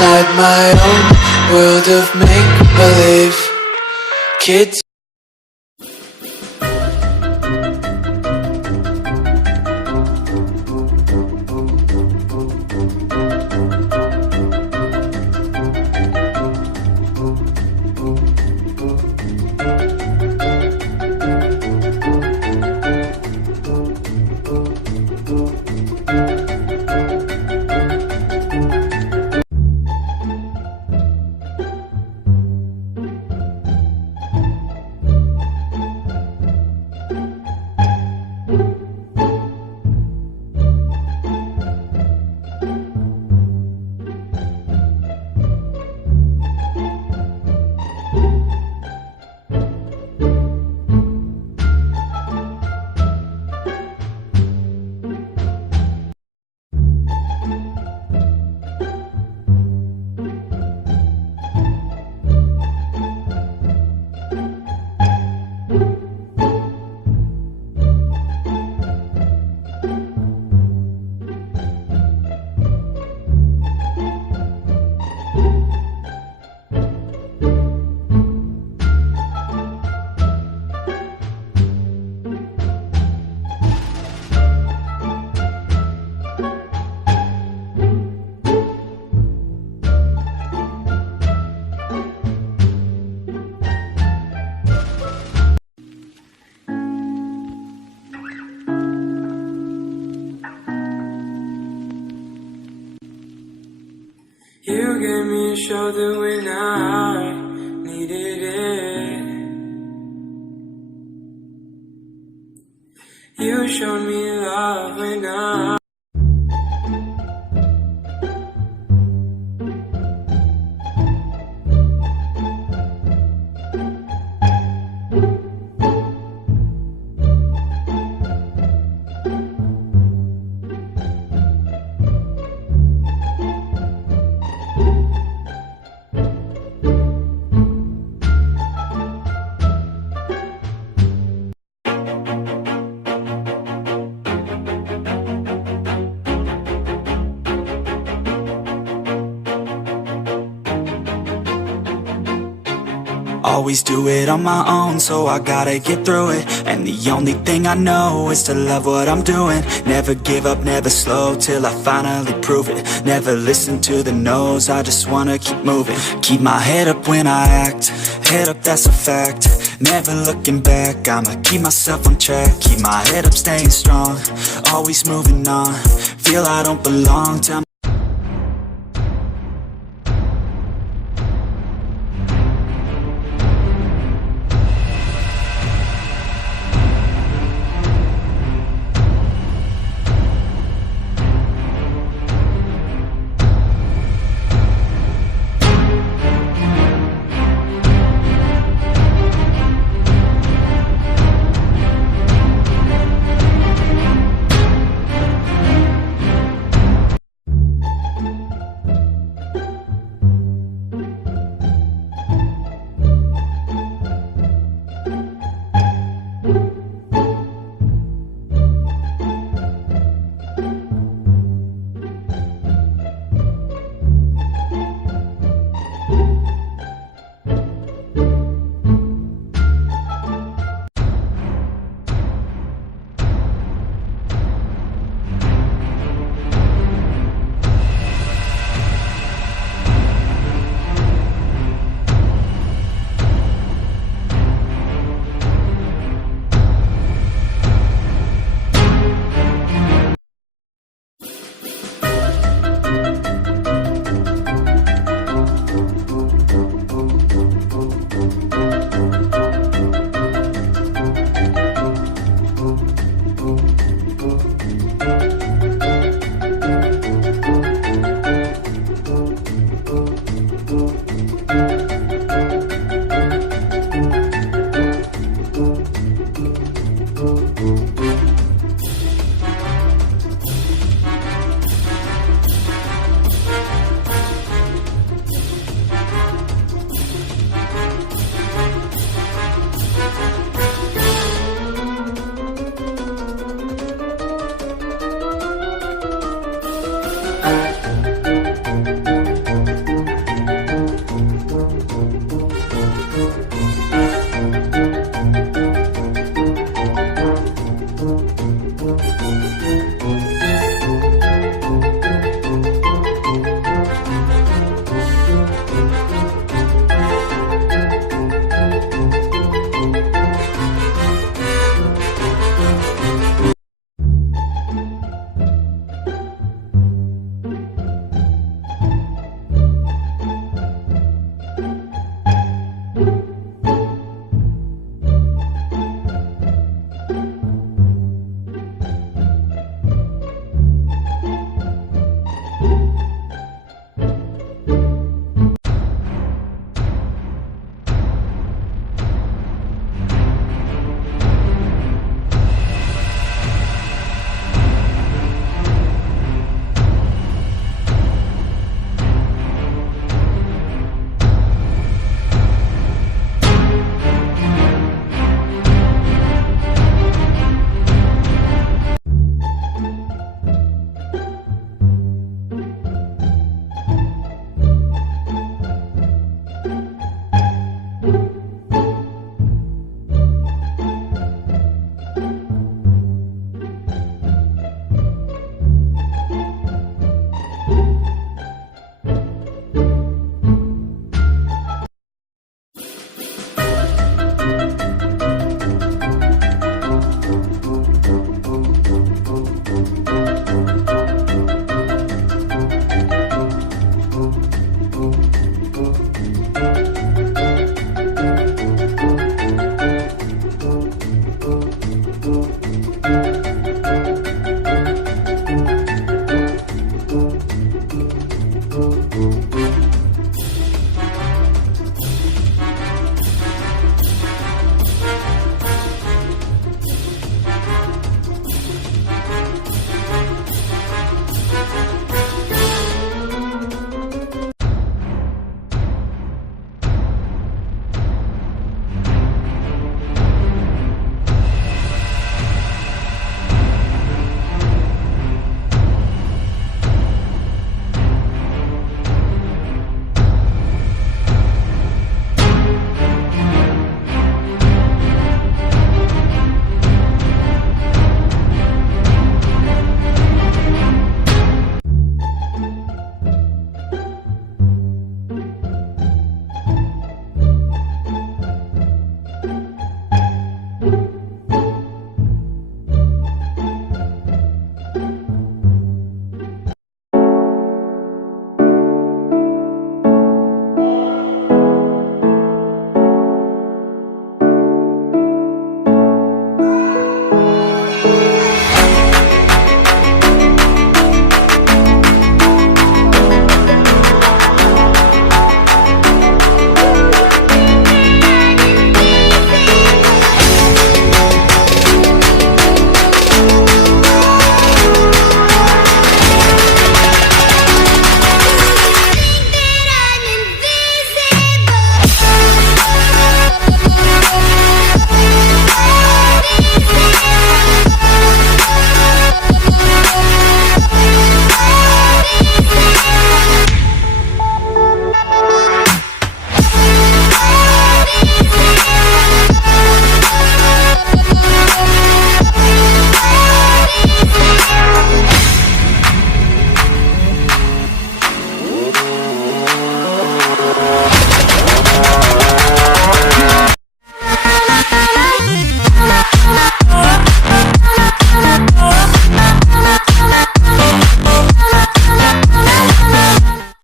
inside my own world of make-believe. Kids. You gave me a shoulder when I needed it. You showed me love when I always do it on my own, so I gotta get through it. And the only thing I know is to love what I'm doing. Never give up, never slow, till I finally prove it. Never listen to the no's, I just wanna keep moving. Keep my head up when I act, head up, that's a fact. Never looking back, I'ma keep myself on track. Keep my head up, staying strong, always moving on. Feel I don't belong, tell me